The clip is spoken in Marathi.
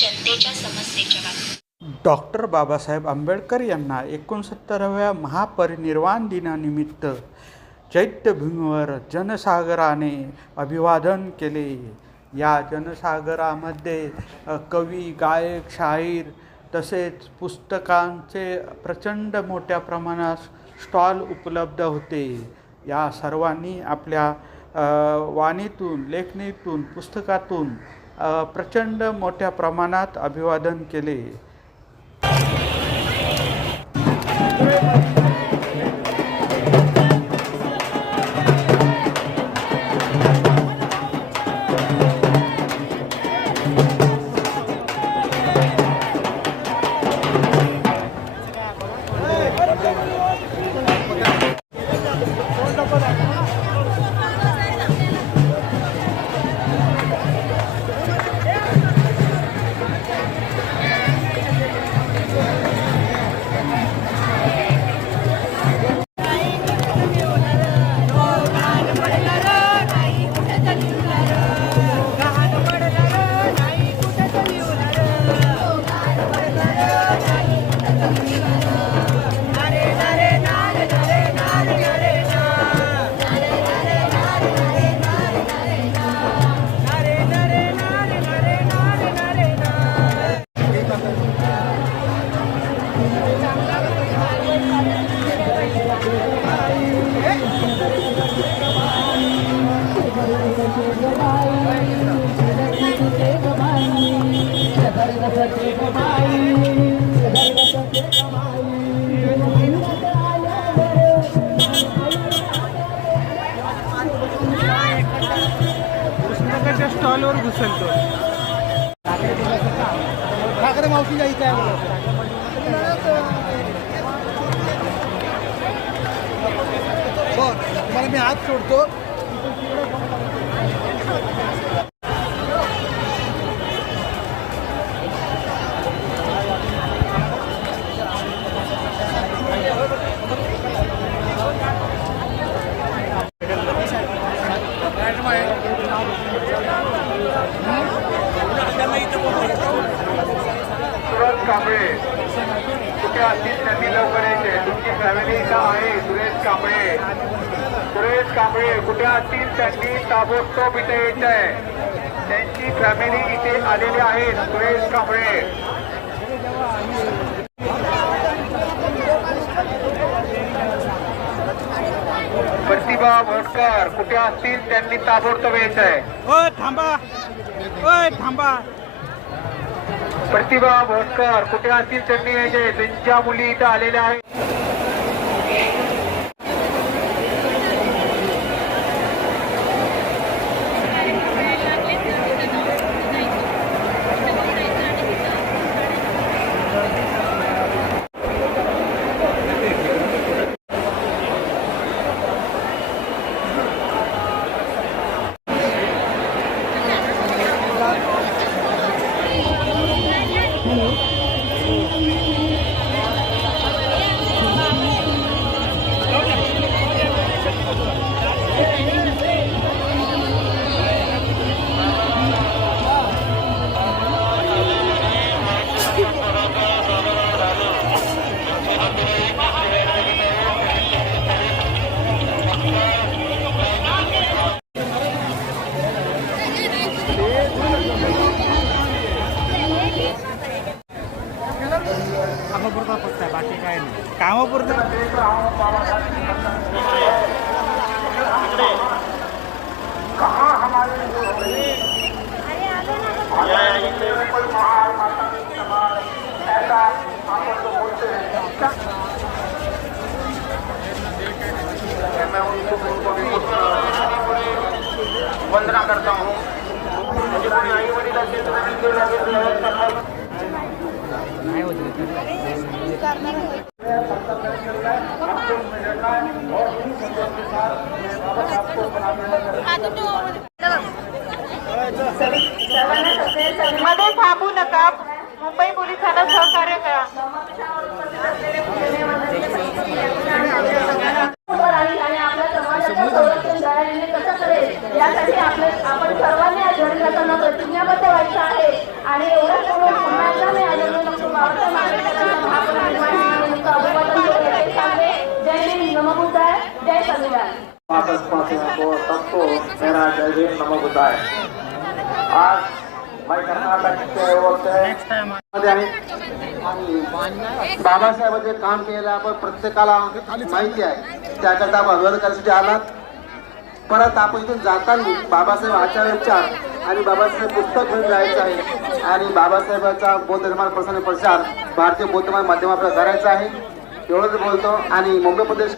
जनतेच्या समस्येच्या बाबतीत. डॉक्टर बाबासाहेब आंबेडकर यांना एकोणसत्तराव्या महापरिनिर्वाण दिनानिमित्त चैत्यभूमीवर जनसागराने अभिवादन केले. या जनसागरामध्ये कवी गायक शाहीर तसेच पुस्तकांचे प्रचंड मोठ्या प्रमाणात स्टॉल उपलब्ध होते. या सर्वांनी आपल्या वाणीतून लेखणीतून पुस्तकातून प्रचंड मोठ्या प्रमाणात अभिवादन केले. स्टॉलवर घुसलतो ठाकरे मावशीच्या इथे आहे मी हात सोडतो. कांबळे कुठे असतील त्यांनी लवकर यायचे तुमची फॅमिली का आहे सुरेश कांबळे. सुरेश कांबळे कुठे असतील त्यांनी ताबडतोब इथे यायचं आहे त्यांची फॅमिली इथे आलेली आहे सुरेश कांबळे. प्रतिभा भोटकर कुठे असतील त्यांनी ताबडतोब यायचं आहे थांबा. थांबा. प्रतिभा भोटकर कुठे असतील त्यांनी यायचे त्यांच्या मुली इथं आलेल्या आहेत. कामापुरता फक्त आहे, बाकी काय नाही. कामापुरतं? वंदना करता हूँ। मुंबई पोलिसांना सहकार्य करा. यासाठी आज बाबासाहेब जे काम केलेलं आपण प्रत्येकाला माहिती आहे. त्याकरता भगवत करण्यासाठी आलात. परत आपण इथून जाताना बाबासाहेब आचार्यांच्या आणि बाबासाहेब पुस्तक घेऊन जायचं आहे. आणि बाबासाहेबांचा बौद्ध धर्माला प्रसार प्रचार भारतीय बौद्ध माध्यमातून करायचा आहे. एवढंच बोलतो. आणि मुंबई प्रदेश